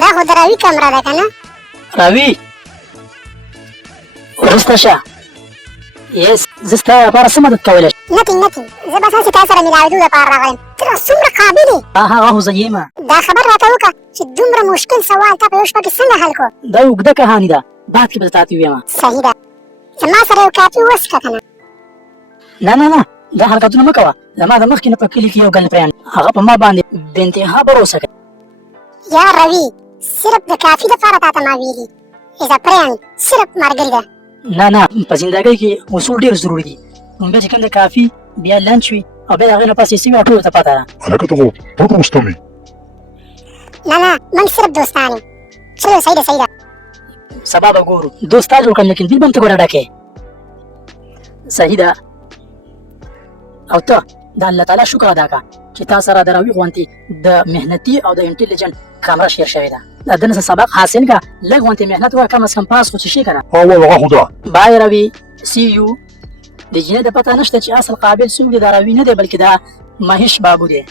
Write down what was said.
دا خو د راوي کمره ده کنه؟ راوي ورسته شه. یس زه ستا لپاره څه مدد کولی شم؟ نتینګ زه بس هسې تا سره ملاوېدو دپاره راغلی یم. ته را څومره قابل یې. هغه خو زه یم. دا خبر راته وکړه چې دومره مشکل سوال تا په یو شپه کې څنګه حل کړو؟ دا اوږده کهاني ده، بعد کې به درته ووایم. صحیح ده. زما سره یو کاپي وڅښه که نه؟ نه دا حرکتونه مه کوه. زما د مخکې نه په کلي کې یو ګلفرینډ هغه په ما باندې بېانتها بروسه کوي. یا روي صرف د کافي دپاره تا ته ما ویلي از ا فرینډ صرف ملګري ده. نه په زندګۍ کې اصول ډېر ضروري دي. بیا چې کوم د کافي بیا لنچ وي او بیا د هغې نه پس یې څه وي ټولو ته پته ده. هلکه ته خو پټ رستم یې. نه موږ صرف دوستان یو. چلو صحیح ده. سبا به ګورو. دوست تا جوړ کړم لیکن بیل به هم ته ګوډه ډکې. صحیح ده. او ته د الله تعالی شکر ادا کړه چې تا سره د راوي غوندې د محنتي او د انټیلیجنټ کامره شیر شوې ده. د ده نه سبق حاصل کړه، لږ غوندې محنت وکړه، کم از کم پاس خو چې شي که نه. هغه خو ده. بای راوي سی یو. د جینۍ د پته نشته چې اصل قابل څوک دی. دا راوي نه دی بلکې دا مهیش بابو دی.